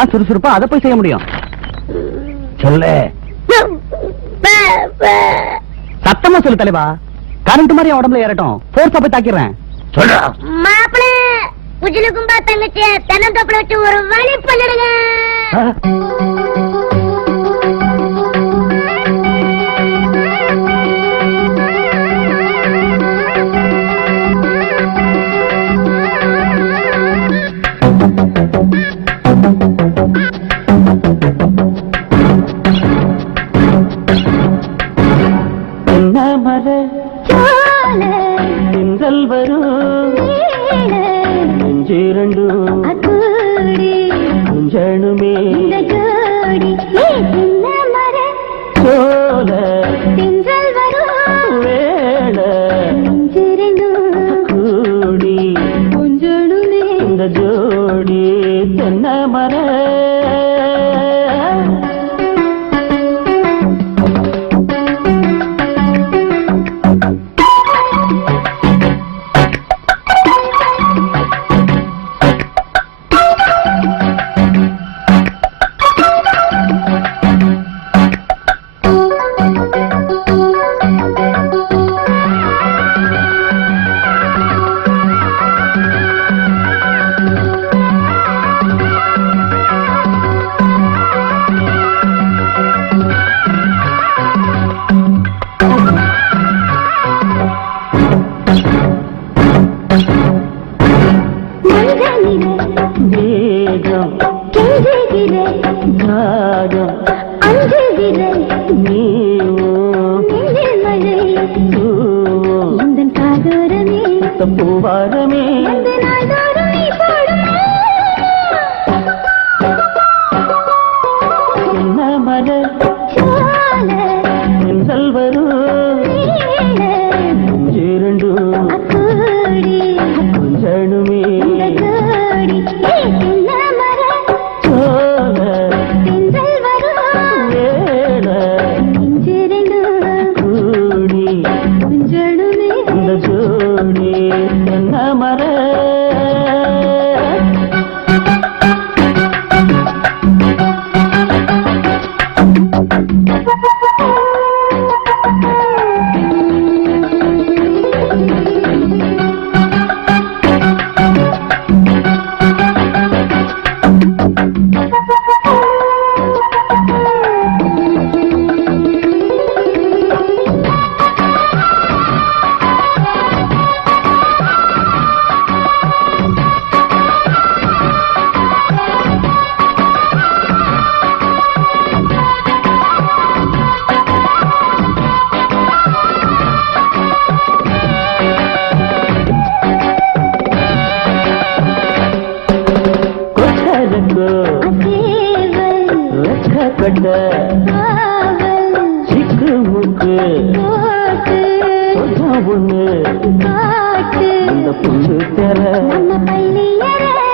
சுறுசுறுப்பா அதை போய் செய்ய முடியும். சொல்லு, சத்தமா சொல்லு தலைவா. கரண்ட் மாதிரி என் உடம்புல ஏறட்டும், போர்ஸா போய் தாக்கிறேன். சொல்றா மாப்பிள, குஜிலு கும்பா தங்கச்சி தென்னந்தோப்புல வச்சு ஒரு வழி பண்ணிடுங்க.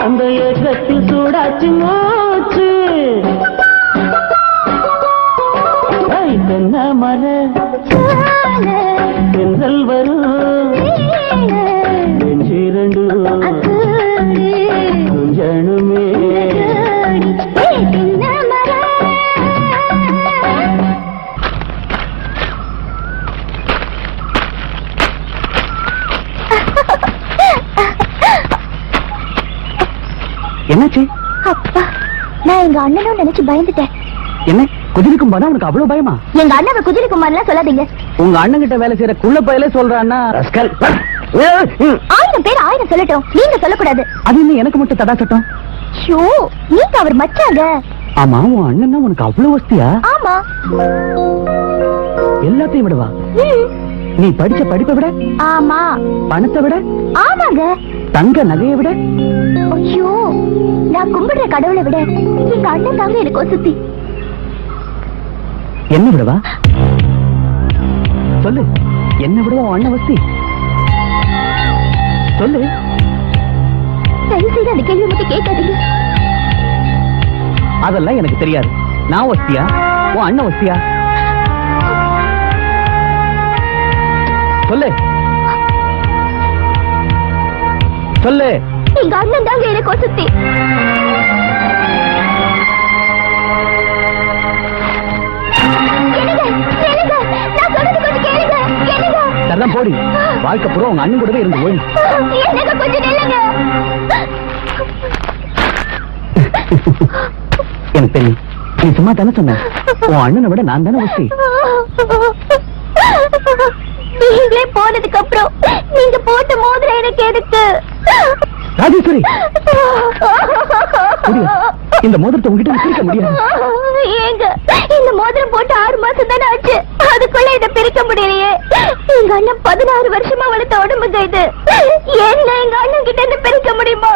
அந்த ஏகத்தில் சூடாச்சு மூச்சு தென்ன மர தென்றல் வரும் நெஞ்சிரண்டு கொஞ்சனுமே என்னாச்சு? அப்பா, நான் எங்க அண்ணனும் நினைச்சு பயந்துட்டேன். என்ன குதிரைக்கும் போனா உனக்கு அவ்வளவு பயமா? எங்க அண்ணன் குதிரைக்குமார்லாம் சொல்லாதீங்க. உங்க அண்ணன் கிட்ட வேலை செய்யற குள்ள பையலே சொல்றான்னா ரஸ்கல். 1000 பேர் 1000 சொல்லட்டும், நீங்க சொல்லக்கூடாது. அது இன்னும் எனக்கு மட்டும் தடா சட்டம். ஷோ, நீங்க அவர் மச்சாங்க. ஆமா, உன் அண்ணன் உனக்கு அவ்வளவு வசதியா? ஆமா. எல்லாத்தையும் விடவா? நீ படிச்ச படிப்பை விட? ஆமா. பணத்தை விட? ஆமாங்க. தங்க நகையை விட? ஐயோ, நான் கும்பிடுற கடவுளை விட எங்க அண்ணன் தாங்க எனக்கு வசதி. என்ன விடவா? சொல்லு, என்ன விடவா உன் அண்ணன் வசதி? சொல்லு. தயவு செய்து அந்த கேள்வி மட்டும் கேட்காதீங்க. அதெல்லாம் எனக்கு தெரியாது. நான் வசதியா, உன் அண்ணன் வசதியா? சொல்லு சொல்லு. எங்க அண்ணன் தாங்க எனக்கு வசதி. வேணாலும் போடி. வாழ்க்கை பூரா உங்க அண்ணன் கூடவே இருந்து போய். என்னங்க கொஞ்சம் நில்லுங்க. எனக்கு தெரியும், நீ சும்மா தானே சொன்ன. உன் அண்ணனை விட நான் தானே வசதி. நீங்களே போனதுக்கு அப்புறம் நீங்க போட்ட மோதிரம் எனக்கு எதுக்கு? ராஜேஸ்வரி, இந்த மோதிரத்தை உங்ககிட்ட பிரிக்க முடியாது. ஏங்க, இந்த மோதிரம் போட்டு 6 மாசம் தானே ஆச்சு, அதுக்குள்ள இதை பிரிக்க முடியலையே. எங்க அண்ணன் 16 வருஷமா வளர்த்த உடம்புங்க இது. என்ன எங்க அண்ணன் கிட்ட இருந்து பிரிக்க முடியுமா?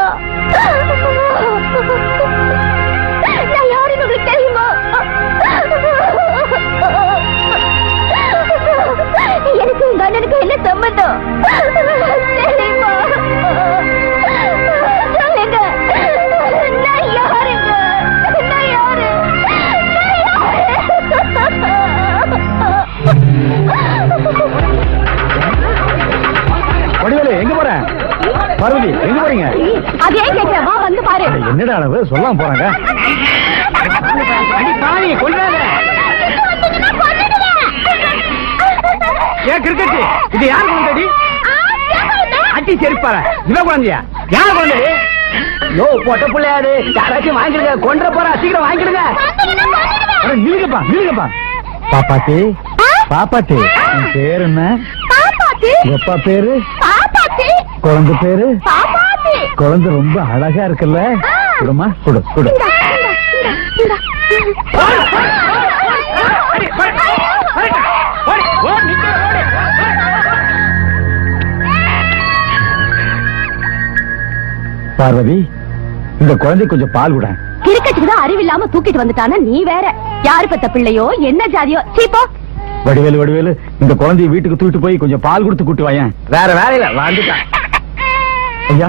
நான் யாருன்னு உங்களுக்கு தெரியுமா? எனக்கு எங்க அண்ணனுக்கு என்ன சம்பந்தம் தெரியுமா? சொல்லுங்க, நான் யாருங்க? நான் யாரு? வடிவேலு, எங்க போற? பார்வதி, எங்க போறீங்க? அது ஏன் கேட்கிற? வா வந்து பாரு. என்னடா அளவு சொல்லாம போறாங்க. ஏன் கிரிக்கெட் இது யாரு குழந்தை? அட்டி செருப்பார இவ குழந்தையா? யாரு குழந்தை? யோ பொட்ட பிள்ளையாரு, யாராச்சும் வாங்கிடுங்க. கொன்ற போறா, சீக்கிரம் வாங்கிடுங்க. நிலுங்கப்பா, நிலுங்கப்பா. பாப்பாத்தி, பாப்பாத்தி, உன் பேர் என்ன? பாப்பாத்தி. அப்பா பேரு? பாப்பாத்தி. குழந்தை பேரு? பாப்பாத்தி. குழந்தை ரொம்ப அழகா இருக்குல்ல? குடுமா, குடு குடு. பார்வதி, இந்த குழந்தை கொஞ்சம் பால் விட. கிரிக்கெட்டுக்கு தான் அறிவில்லாம தூக்கிட்டு வந்துட்டான நீ வேற. யாரு பெத்த பிள்ளையோ என்ன ஜாதியோ சீப்போ. வடிவேலு, வடிவேலு, இந்த குழந்தைய வீட்டுக்கு தூக்கிட்டு போய் கொஞ்சம் பால் கொடுத்து கூட்டு வாயேன். வேற வேலையில வந்துட்டான். ஐயா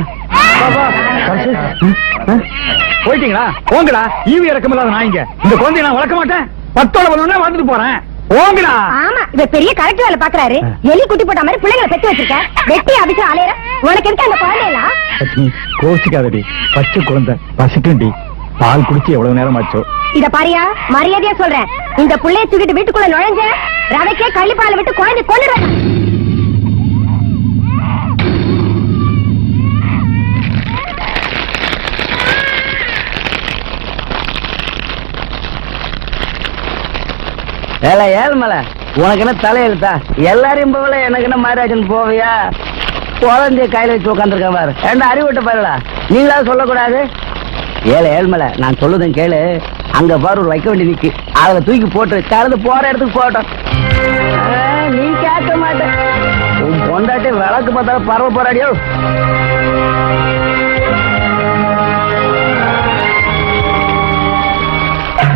போயிட்டீங்களா? போங்கடா, ஈவி இறக்கம் இல்லாத நாய்ங்க. இந்த குழந்தைய நான் வளர்க்க மாட்டேன். 10ஓட வந்து வந்துட்டு போறேன். போங்கடா. ஆமா, இவ பெரிய கரெக்ட் வேலை பாக்குறாரு. எலி குட்டி போட்ட மாதிரி பிள்ளைங்களை பெற்று வச்சிருக்க. வெட்டி அபிச்சு அலையற. உனக்கு எதுக்கு அந்த குழந்தையெல்லாம்? கோச்சிக்காதடி, பச்சை குழந்தை பசிக்கண்டி. பால் குடிச்சு எவ்வளவு நேரம் ஆச்சோ. இத பாரியா, மரியாதையா சொல்றேன். இந்த புள்ளைய தூக்கிட்டு வீட்டுக்குள்ள நுழைஞ்ச ரவைக்கே கள்ளிப்பாலை விட்டு குழந்தை கொண்டுடுவேன். ஏழ்மலை, உனக்கு என்ன தலையெழுத்தா? எல்லாரையும் போகல, எனக்கு என்ன மாராஜன் போவியா? குழந்தைய கையில வச்சு உட்காந்துருக்க பாரு. என்ன அறிவிட்ட பாருடா, நீங்களா சொல்லக்கூடாது? ஏழ்மலை, நான் சொல்லுதேன் கேளு. அங்க பாரு ஒரு வைக்க வேண்டி நிக்கு, அதுல தூக்கி போட்டு கலந்து போற இடத்துக்கு போட்டோம். நீ கேட்க மாட்டேன். உன் பொண்டாட்டி விளக்கு பார்த்தாலும் பரவ போராடியோ.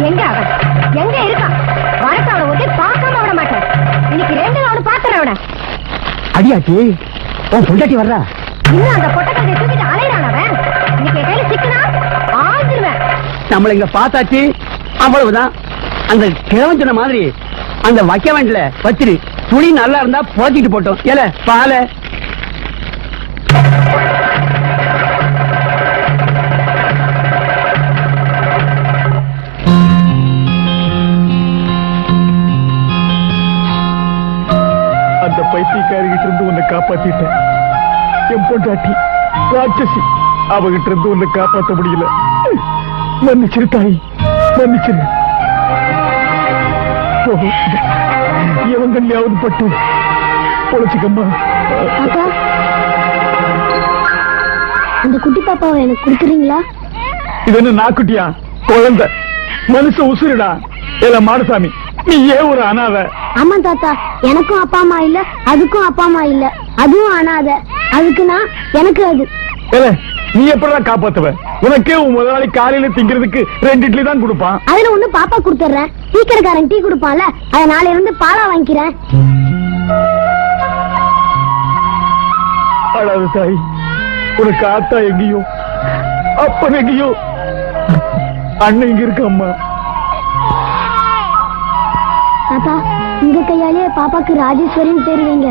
எங்க அவன் எங்க இருக்கான்? வரட்டு, அவனை ஒட்டி பார்க்காம விட மாட்டேன். இன்னைக்கு 2 நாள் பாத்துறேன் அவனை. அடியாச்சி, உன் பொண்டாட்டி வர்றா. இன்னும் அந்த பொட்டக்கல்லை தூக்கிட்டு அலையிறான் அவன். இன்னைக்கு என் கையில சிக்கனா ஆழ்ந்துருவேன். நம்மள இங்க பார்த்தாச்சு, அவ்வளவுதான். அந்த கிழவன் சொன்ன மாதிரி அந்த வைக்க வேண்டிய வச்சிரு. துணி நல்லா இருந்தா போத்திட்டு போட்டோம். ஏல பால அந்த பைத்தியக்காரிகிட்ட இருந்து உன்னை காப்பாத்திட்டேன். என் பொண்டாட்டி ராட்சசி, அவகிட்ட இருந்து உன்னை காப்பாற்ற முடியல. மன்னிச்சிரு தாய், மன்னிச்சிரு. எவங்கள்யாவது பட்டு பொழைச்சுக்கம்மா. அந்த குட்டி பாப்பாவை எனக்கு கொடுக்குறீங்களா? இது என்ன நாக்குட்டியா? குழந்தை மனுஷ உசுருடா. இல்ல மாடசாமி, நீ ஏன் ஒரு அனாத? ஆமா தாத்தா, எனக்கும் அப்பா அம்மா இல்ல, அதுக்கும் அப்பா அம்மா இல்ல, அதுவும் அனாத. அதுக்கு நான், எனக்கு அது. நீ எப்படிதான் காப்பாத்துவ? உனக்கே உன் முதலாளி காலையில திங்கிறதுக்கு 2 இட்லி தான் கொடுப்பான். அதுல ஒண்ணு பாப்பா கொடுத்துறேன். டீக்கடைக்காரன் டீ கொடுப்பான்ல, அதை நாளையில இருந்து பாலா வாங்கிக்கிறேன். அழாது தாய், உனக்கு ஆத்தா எங்கேயோ, அப்பன் எங்கேயோ, அண்ணன் இங்க இருக்கு. அம்மா தாத்தா, உங்க கையாலே பாப்பாக்கு ராஜேஸ்வரின்னு பேரு வைங்க.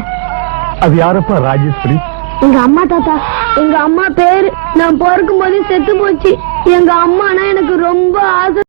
அது யாரப்பா ராஜேஸ்வரி? எங்க அம்மா தாத்தா. எங்க அம்மா பேரு நான் பிறக்கும் போது செத்து போச்சு. எங்க அம்மானா எனக்கு ரொம்ப ஆசை.